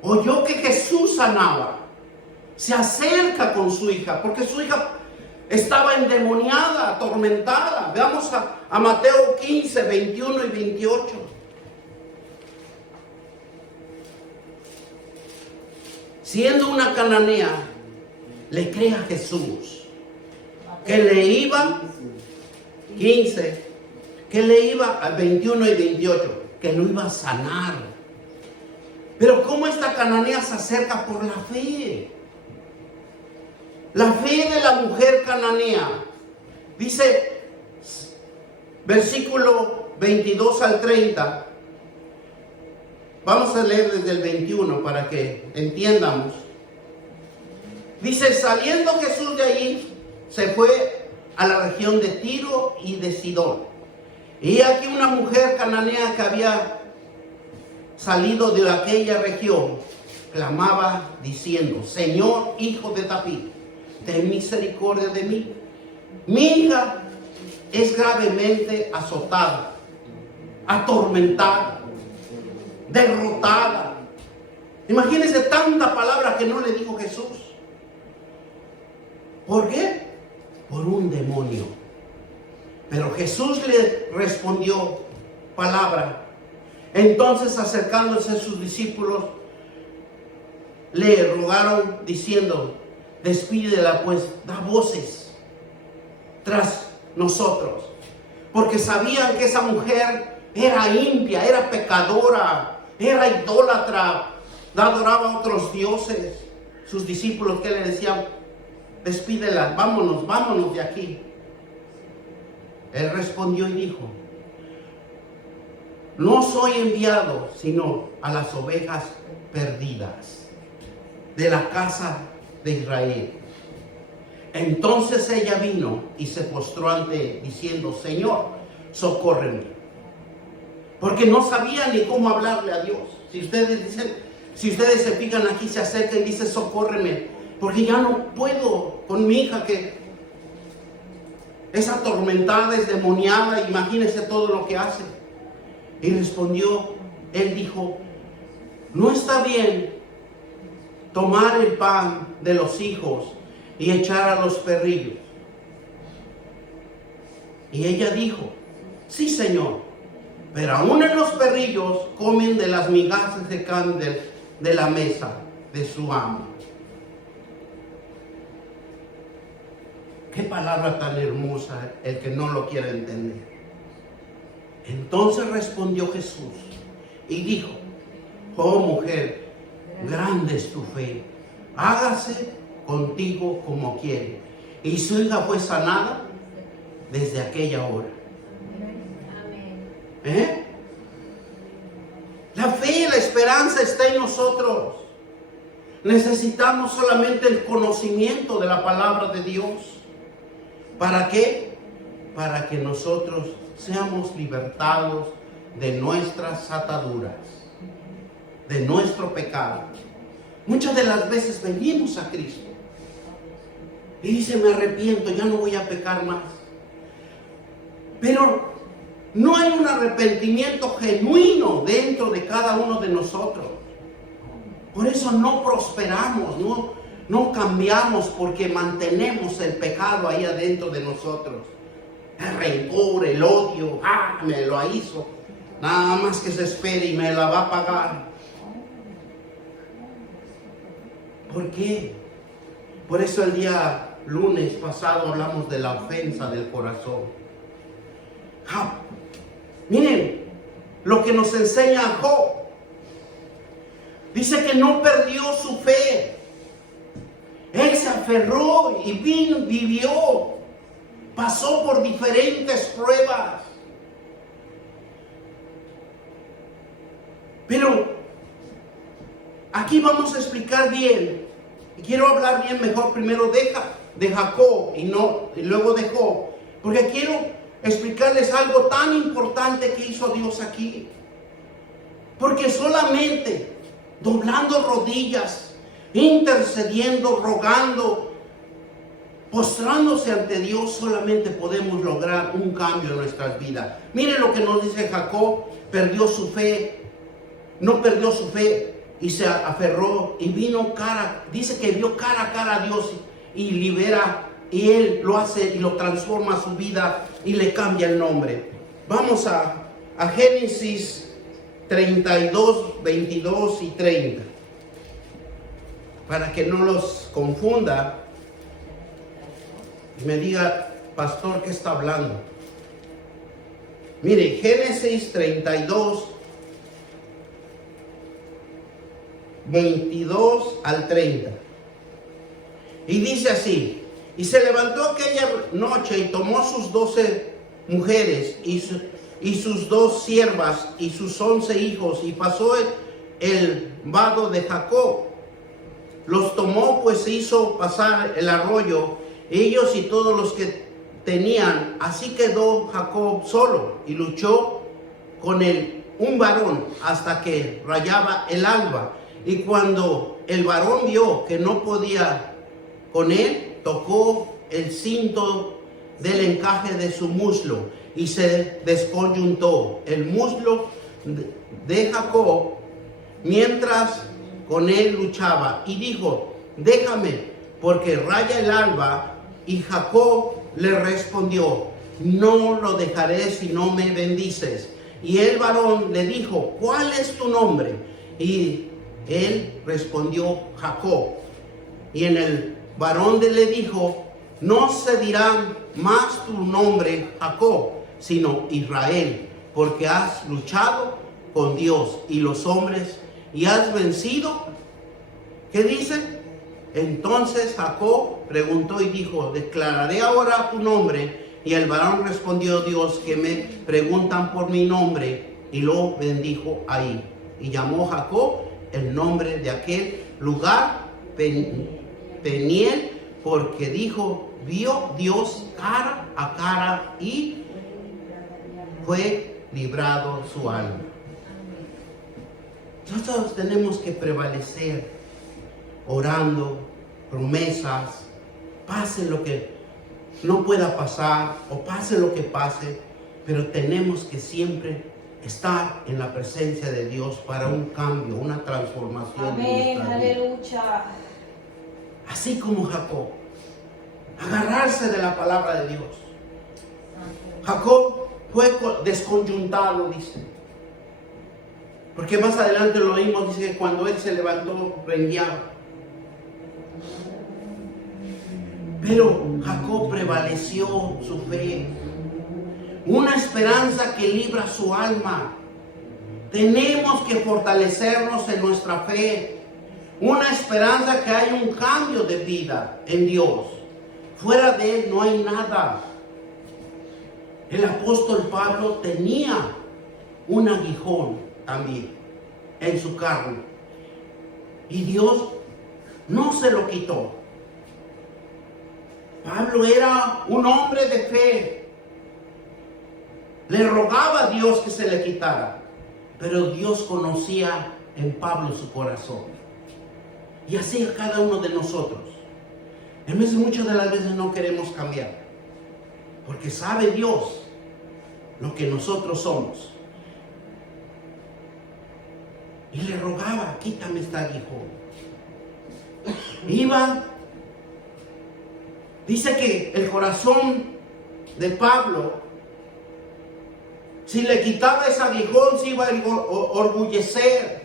oyó que Jesús sanaba, se acerca con su hija, porque su hija estaba endemoniada, atormentada. Veamos a Mateo 15, 21 y 28. Siendo una cananea, le cree a Jesús, que le iba, 15, que le iba a 21 y 28, que lo iba a sanar. Pero ¿cómo esta cananea se acerca? Por la fe. La fe de la mujer cananea. Dice, versículo 22 al 30. Vamos a leer desde el 21 para que entiendamos. Dice, saliendo Jesús de allí, se fue a la región de Tiro y de Sidón. Y aquí una mujer cananea que había salido de aquella región, clamaba diciendo, Señor, hijo de David, ten misericordia de mí. Mi hija es gravemente azotada, atormentada, derrotada. Imagínense tanta palabra que no le dijo Jesús. ¿Por qué? Por un demonio. Pero Jesús le respondió palabra. Entonces, acercándose a sus discípulos, le rogaron diciendo, despídela pues, da voces tras nosotros. Porque sabían que esa mujer era impia, era pecadora, era idólatra, adoraba a otros dioses. Sus discípulos, ¿qué le decían? Despídela, vámonos de aquí. Él respondió y dijo, no soy enviado sino a las ovejas perdidas de la casa de Israel. Entonces ella vino y se postró ante él, diciendo: Señor, socórreme. Porque no sabía ni cómo hablarle a Dios. Si ustedes se fijan aquí, se acerca y dice: socórreme, porque ya no puedo con mi hija que es atormentada, es demoniada. Imagínense todo lo que hace. Y respondió, él dijo: no está bien tomar el pan de los hijos y echar a los perrillos. Y ella dijo: sí, Señor, pero aún en los perrillos comen de las migajas de can de la mesa de su amo. Qué palabra tan hermosa, el que no lo quiera entender. Entonces respondió Jesús y dijo: oh mujer, grande es tu fe, hágase contigo como quiere. Y su hija fue sanada desde aquella hora. La fe y la esperanza está en nosotros. Necesitamos solamente el conocimiento de la palabra de Dios. ¿Para qué? Para que nosotros seamos libertados de nuestras ataduras, de nuestro pecado. Muchas de las veces venimos a Cristo y dice: me arrepiento, ya no voy a pecar más. Pero no hay un arrepentimiento genuino dentro de cada uno de nosotros. Por eso no prosperamos, no cambiamos, porque mantenemos el pecado ahí adentro de nosotros. El rencor, el odio, me lo hizo, nada más que se espere y me la va a pagar. ¿Por qué? Por eso el día lunes pasado hablamos de la ofensa del corazón. Miren lo que nos enseña Job. Dice que no perdió su fe. Él se aferró y vivió. Pasó por diferentes pruebas. Pero aquí vamos a explicar bien. Y quiero hablar bien mejor primero de Jacob y luego de Job. Porque quiero explicarles algo tan importante que hizo Dios aquí. Porque solamente doblando rodillas, intercediendo, rogando, postrándose ante Dios, solamente podemos lograr un cambio en nuestras vidas. Miren lo que nos dice Jacob: perdió su fe, no perdió su fe y se aferró y dice que vio cara a cara a Dios y libera. Y Él lo hace y lo transforma a su vida y le cambia el nombre. Vamos a Génesis 32, 22 y 30. Para que no los confunda y me diga: pastor, ¿qué está hablando? Mire, Génesis 32, 22 al 30. Y dice así: y se levantó aquella noche y tomó sus 12 mujeres y sus 2 siervas y sus 11 hijos, y pasó el vado de Jacob. Los tomó, pues hizo pasar el arroyo, ellos y todos los que tenían. Así quedó Jacob solo y luchó con un varón hasta que rayaba el alba. Y cuando el varón vio que no podía con él, tocó el cinto del encaje de su muslo y se descoyuntó el muslo de Jacob mientras con él luchaba, y dijo: déjame, porque raya el alba. Y Jacob le respondió: no lo dejaré si no me bendices. Y el varón le dijo: ¿cuál es tu nombre? Y él respondió: Jacob. Y el varón le dijo: no se dirá más tu nombre Jacob, sino Israel, porque has luchado con Dios y los hombres y has vencido. ¿Qué dice? Entonces Jacob preguntó y dijo: declararé ahora tu nombre. Y el varón respondió: Dios, que me preguntan por mi nombre. Y lo bendijo ahí. Y llamó Jacob el nombre de aquel lugar Peniel, porque dijo, vio Dios cara a cara y fue librado su alma. Nosotros tenemos que prevalecer orando, promesas, pase lo que no pueda pasar o pase lo que pase, pero tenemos que siempre estar en la presencia de Dios para un cambio, una transformación. Amén, aleluya. Así como Jacob, agarrarse de la palabra de Dios. Jacob fue desconyuntado, dice. Porque más adelante lo oímos, dice que cuando él se levantó, rengueaba. Pero Jacob prevaleció su fe. Una esperanza que libra su alma. Tenemos que fortalecernos en nuestra fe. Una esperanza que hay un cambio de vida en Dios. Fuera de Él no hay nada. El apóstol Pablo tenía un aguijón también en su carne. Y Dios no se lo quitó. Pablo era un hombre de fe. Le rogaba a Dios que se le quitara. Pero Dios conocía en Pablo su corazón. Y así a cada uno de nosotros. En vez de muchas de las veces no queremos cambiar. Porque sabe Dios lo que nosotros somos. Y le rogaba, quítame este aguijón. Iba. Dice que el corazón de Pablo, si le quitaba ese aguijón, se iba a orgullecer.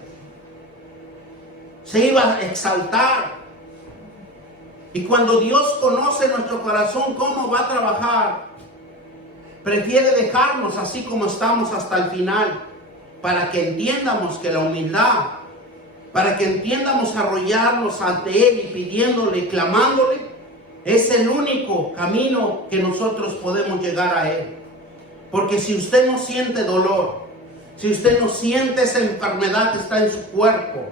Se iba a exaltar. Y cuando Dios conoce nuestro corazón, cómo va a trabajar, prefiere dejarnos así como estamos hasta el final, para que entiendamos que la humildad, para que entiendamos arrodillarnos ante Él y pidiéndole, clamándole, es el único camino que nosotros podemos llegar a Él. Porque si usted no siente dolor, si usted no siente esa enfermedad que está en su cuerpo,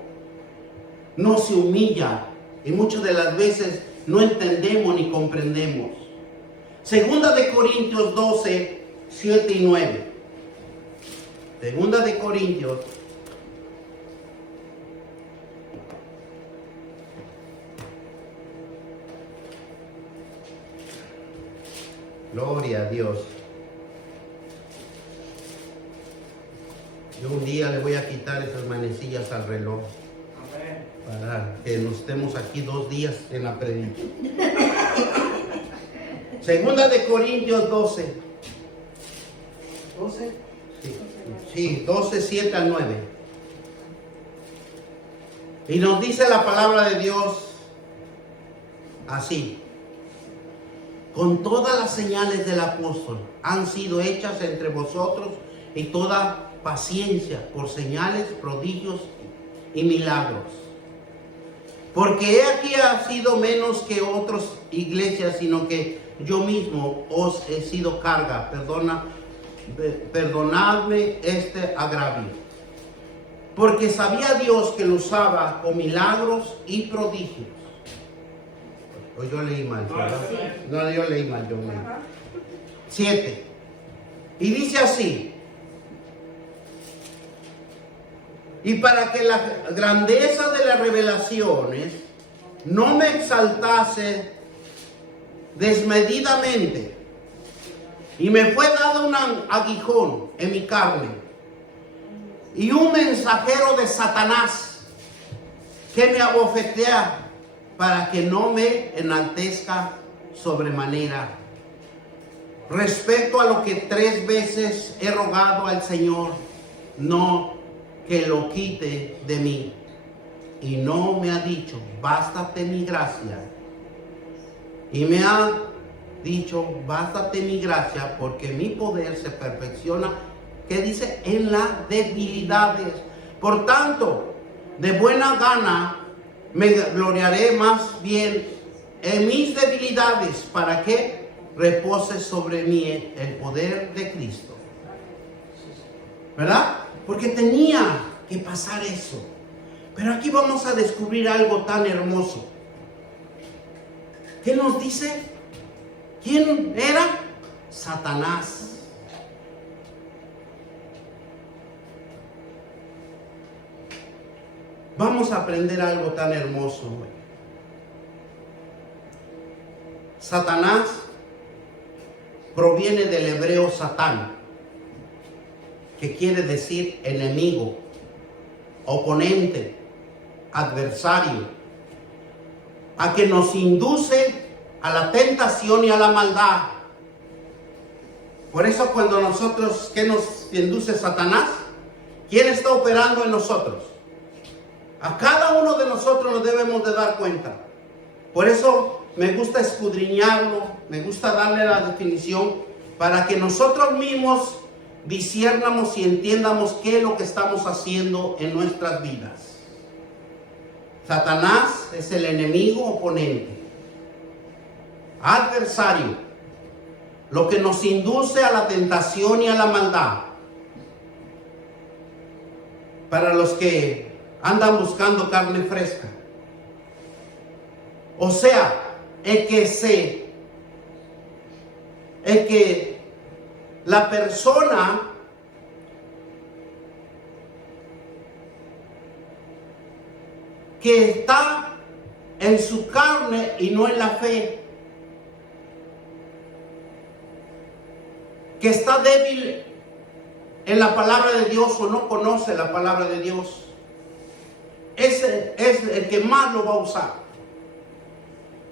no se humilla. Y muchas de las veces no entendemos ni comprendemos. Segunda de Corintios 12, 7 y 9. Segunda de Corintios. Gloria a Dios. Yo un día le voy a quitar esas manecillas al reloj. Para que nos estemos aquí 2 días en la predica. Segunda de Corintios 12. 12. Sí, 12, 7 al 9. Y nos dice la palabra de Dios así. Con todas las señales del apóstol han sido hechas entre vosotros y toda paciencia por señales, prodigios y milagros. Porque he aquí ha sido menos que otras iglesias, sino que yo mismo os he sido carga. Perdonadme este agravio. Porque sabía Dios que lo usaba con milagros y prodigios. O yo leí mal, ¿verdad? No, yo leí mal, yo leí. 7. Y dice así. Y para que la grandeza de las revelaciones no me exaltase desmedidamente, y me fue dado un aguijón en mi carne, y un mensajero de Satanás que me abofetea, para que no me enaltezca sobremanera. Respecto a lo que 3 veces he rogado al Señor, no que lo quite de mí. Y no me ha dicho, bástate mi gracia. Y me ha dicho, bástate mi gracia, porque mi poder se perfecciona, ¿qué dice? En las debilidades. Por tanto, de buena gana me gloriaré más bien en mis debilidades, para que repose sobre mí el poder de Cristo. ¿Verdad? Porque tenía que pasar eso. Pero aquí vamos a descubrir algo tan hermoso. ¿Qué nos dice? ¿Quién era? Satanás. Vamos a aprender algo tan hermoso hoy. Satanás proviene del hebreo Satán, que quiere decir enemigo, oponente, adversario, a que nos induce a la tentación y a la maldad. Por eso cuando nosotros, ¿qué nos induce Satanás? ¿Quién está operando en nosotros? A cada uno de nosotros nos debemos de dar cuenta. Por eso me gusta escudriñarlo, me gusta darle la definición para que nosotros mismos disciernamos y entiendamos qué es lo que estamos haciendo en nuestras vidas. Satanás es el enemigo oponente, adversario, lo que nos induce a la tentación y a la maldad. Para los que andan buscando carne fresca, o sea, el que la persona que está en su carne y no en la fe, que está débil en la palabra de Dios o no conoce la palabra de Dios, ese es el que más lo va a usar.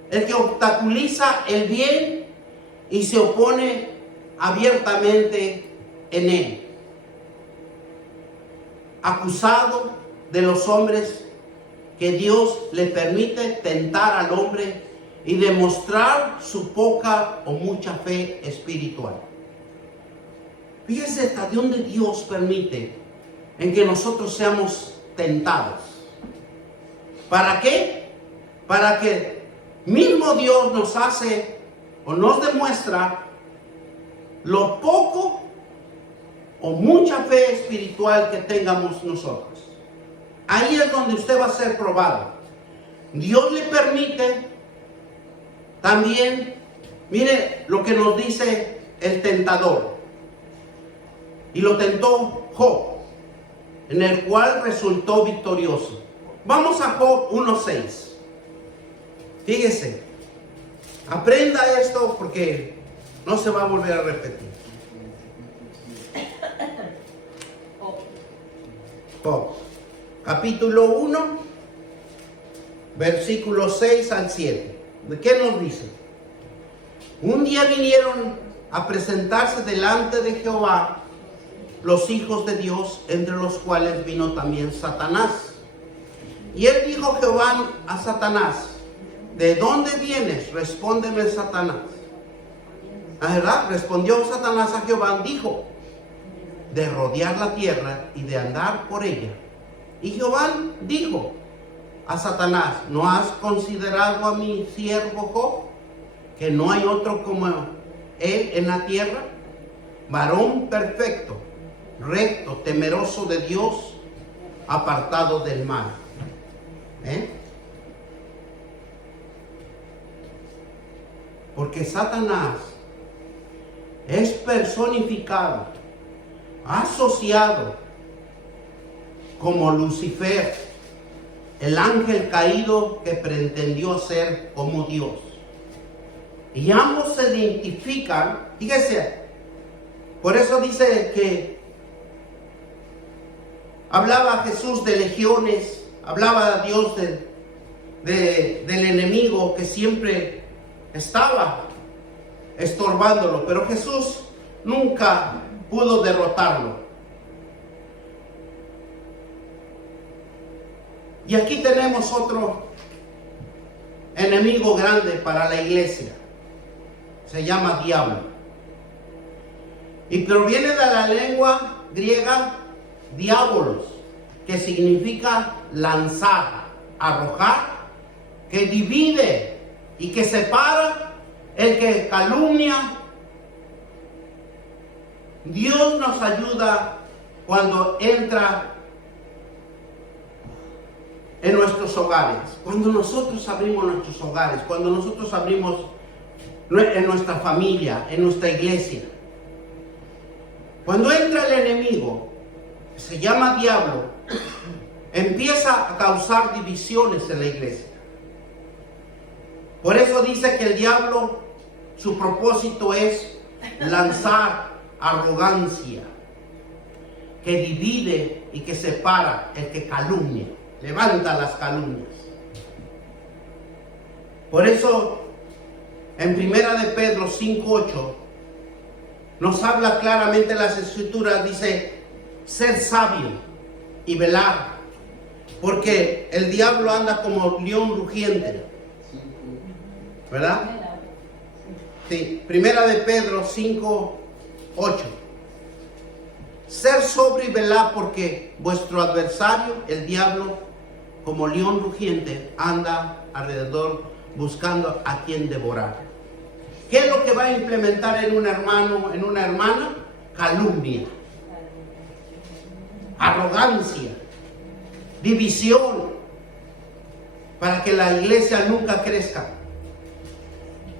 El que obstaculiza el bien y se opone abiertamente en él. Acusado de los hombres, que Dios le permite tentar al hombre y demostrar su poca o mucha fe espiritual. Fíjese hasta dónde Dios permite en que nosotros seamos tentados. ¿Para qué? Para que mismo Dios nos hace o nos demuestra lo poco o mucha fe espiritual que tengamos nosotros. Ahí es donde usted va a ser probado. Dios le permite también, mire lo que nos dice el tentador. Y lo tentó Job, en el cual resultó victorioso. Vamos a Job 1:6. Fíjese, aprenda esto porque no se va a volver a repetir. Job, capítulo 1, versículos 6 al 7. ¿De qué nos dice? Un día vinieron a presentarse delante de Jehová los hijos de Dios, entre los cuales vino también Satanás. Y él dijo Jehová a Satanás: ¿de dónde vienes? Respóndeme, Satanás. ¿Verdad? Respondió Satanás a Jehová, dijo: de rodear la tierra y de andar por ella. Y Jehová dijo a Satanás: ¿no has considerado a mi siervo Job, que no hay otro como él en la tierra? Varón perfecto, recto, temeroso de Dios, apartado del mal. Porque Satanás es personificado, asociado como Lucifer, el ángel caído que pretendió ser como Dios. Y ambos se identifican, fíjese, por eso dice que hablaba Jesús de legiones, hablaba a Dios del enemigo que siempre estaba estorbándolo, pero Jesús nunca pudo derrotarlo. Y aquí tenemos otro enemigo grande para la iglesia. Se llama diablo. Y proviene de la lengua griega diabolos, que significa lanzar, arrojar, que divide y que separa, el que calumnia. Dios nos ayuda cuando entra en nuestros hogares. Cuando nosotros abrimos nuestros hogares, cuando nosotros abrimos en nuestra familia, en nuestra iglesia. Cuando entra el enemigo, se llama diablo, empieza a causar divisiones en la iglesia. Por eso dice que el diablo, su propósito es lanzar arrogancia, que divide y que separa, el que calumnia, levanta las calumnias. Por eso, en 1 de Pedro 5:8, nos habla claramente las escrituras, dice, ser sabio y velar, porque el diablo anda como león rugiente, ¿verdad? Sí, 1 de Pedro 5:8. Ser sobrio y velar, porque vuestro adversario, el diablo, como león rugiente, anda alrededor buscando a quien devorar. ¿Qué es lo que va a implementar en un hermano, en una hermana? Calumnia, arrogancia, división, para que la iglesia nunca crezca.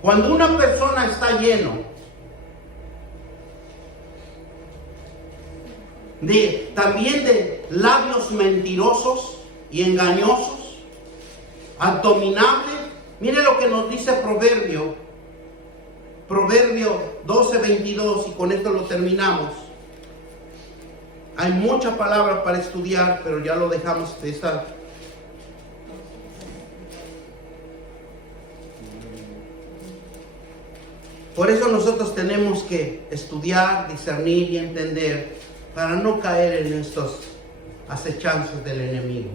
Cuando una persona está lleno también de labios mentirosos y engañosos, abominables, mire lo que nos dice Proverbio 12:22, y con esto lo terminamos. Hay muchas palabras para estudiar, pero ya lo dejamos de estar. Por eso nosotros tenemos que estudiar, discernir y entender, para no caer en estos acechanzas del enemigo.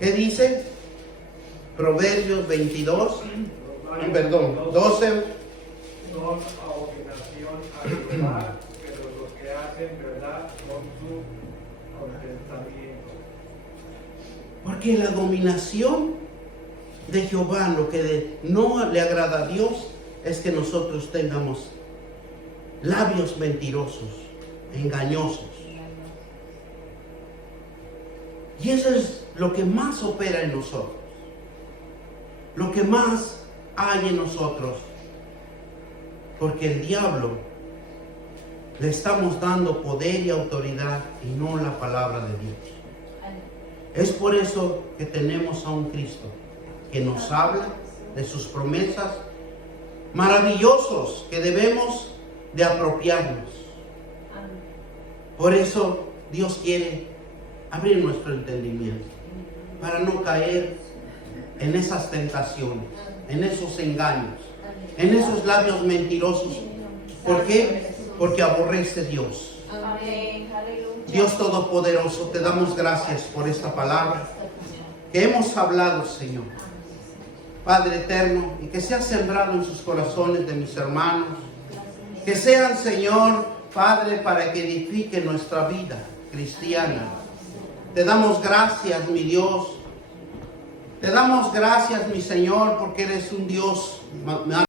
¿Qué dice? Proverbios 12. Son abominación a Jehová, pero los que hacen verdad son su contentamiento. Porque la dominación de Jehová, lo que no le agrada a Dios, es que nosotros tengamos labios mentirosos, engañosos. Y eso es lo que más opera en nosotros. Lo que más hay en nosotros. Porque el diablo le estamos dando poder y autoridad y no la palabra de Dios. Es por eso que tenemos a un Cristo que nos habla de sus promesas maravillosos que debemos de apropiarnos. Por eso Dios quiere abrir nuestro entendimiento para no caer en esas tentaciones, en esos engaños, en esos labios mentirosos. ¿Por qué? Porque aborrece Dios. Dios Todopoderoso, te damos gracias por esta palabra que hemos hablado, Señor. Padre eterno, y que sea sembrado en sus corazones de mis hermanos. Que sean, Señor, Padre, para que edifique nuestra vida cristiana. Te damos gracias, mi Dios. Te damos gracias, mi Señor, porque eres un Dios